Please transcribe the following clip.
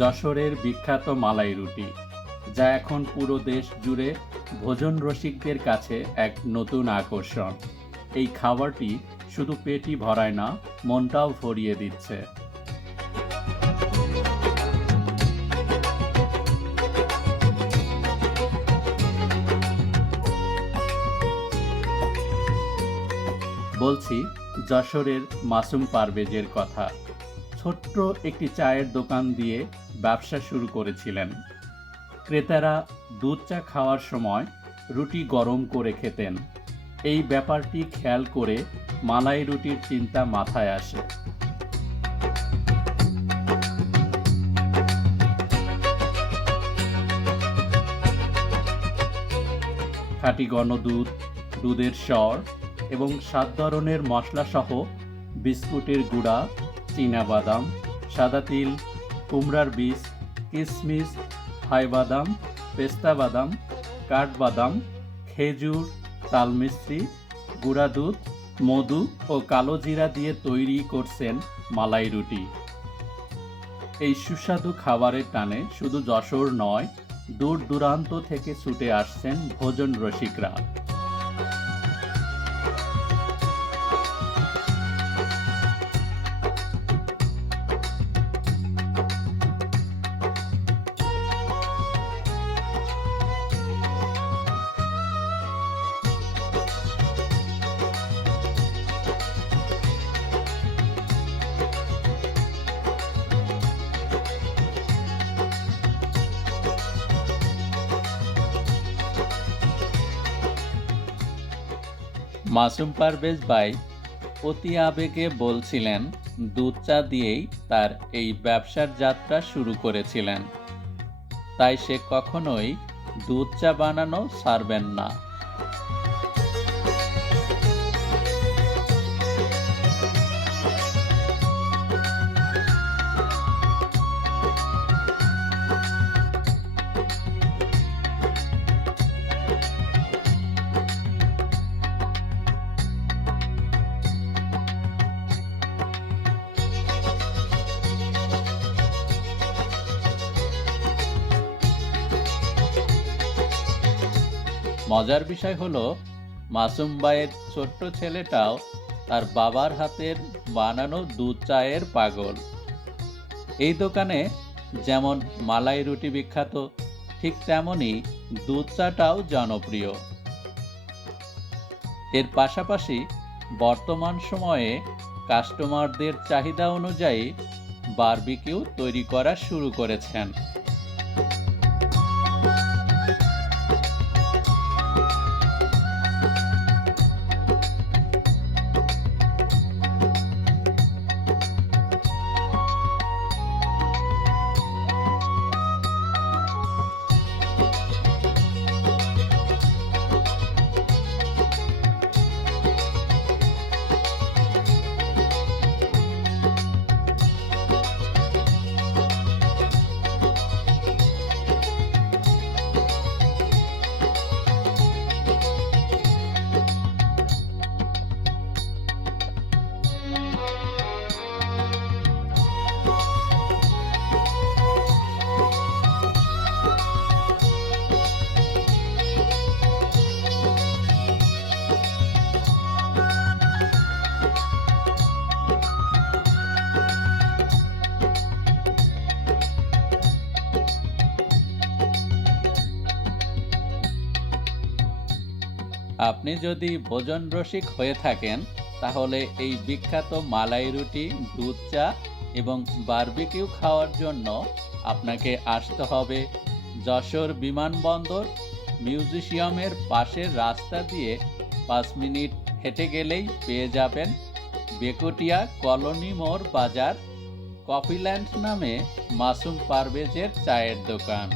যশোরের বিখ্যাত মালাই রুটি, যা এখন পুরো দেশ জুড়ে ভোজন রসিকদের কাছে এক নতুন আকর্ষণ। এই খাবারটি শুধু পেটই ভরায় না, মনটাও ভরিয়ে দিচ্ছে। বলছি যশোরের মাসুম পারভেজের কথা। ছোট্ট একটি চায়ের দোকান দিয়ে ব্যবসা শুরু করেছিলেন। ক্রেতারা দুধ চা খাওয়ার সময় রুটি গরম করে খেতেন। এই ব্যাপারটি খেয়াল করে মালাই রুটির চিন্তা মাথায় আসে। খাঁটি ঘন দুধ, দুধের স্বর এবং 7 ধরনের মশলাসহ বিস্কুটের গুঁড়া, চীনাবাদাম, সাদা তিল, কুমড়ার বীজ, কিশমিশ, হাইবাদাম, পেস্তা বাদাম, কাঠবাদাম, খেজুর, তালমিছরি, গুঁড়া দুধ, মধু ও কালো জিরা দিয়ে তৈরি করছেন মালাই রুটি। এই সুস্বাদু খাবারের টানে শুধু যশোর নয়, দূর দূরান্ত থেকে ছুটে আসছেন ভোজন রসিকরা। মাসুম পারভেজ ভাই অতি আবেগে বলছিলেন, দুধ চা দিয়েই তার এই ব্যবসার যাত্রা শুরু করেছিলেন। তাই সে কখনোই দুধ চা বানানো ছাড়বেন না। মজার বিষয় হলো, মাসুম ভাইয়ের ছোট্ট ছেলেটাও তার বাবার হাতের বানানো দুধ চায়ের পাগল। এই দোকানে যেমন মালাই রুটি বিখ্যাত, ঠিক তেমনই দুধ চাটাও জনপ্রিয়। এর পাশাপাশি বর্তমান সময়ে কাস্টমারদের চাহিদা অনুযায়ী বারবিকিউ তৈরি করা শুরু করেছেন। আপনি যদি ভোজন রসিক হয়ে থাকেন, তাহলে এই বিখ্যাত মালাই রুটি, দুধ চা এবং বারবিকিউ খাওয়ার জন্য আপনাকে আসতে হবে যশোর বিমানবন্দর মিউজিয়ামের পাশের রাস্তা দিয়ে 5 মিনিট হেঁটে গেলেই পেয়ে যাবেন বেকুটিয়া কলোনি মোড় বাজার কফিল্যান্ড নামে মাসুম পারভেজের চায়ের দোকান।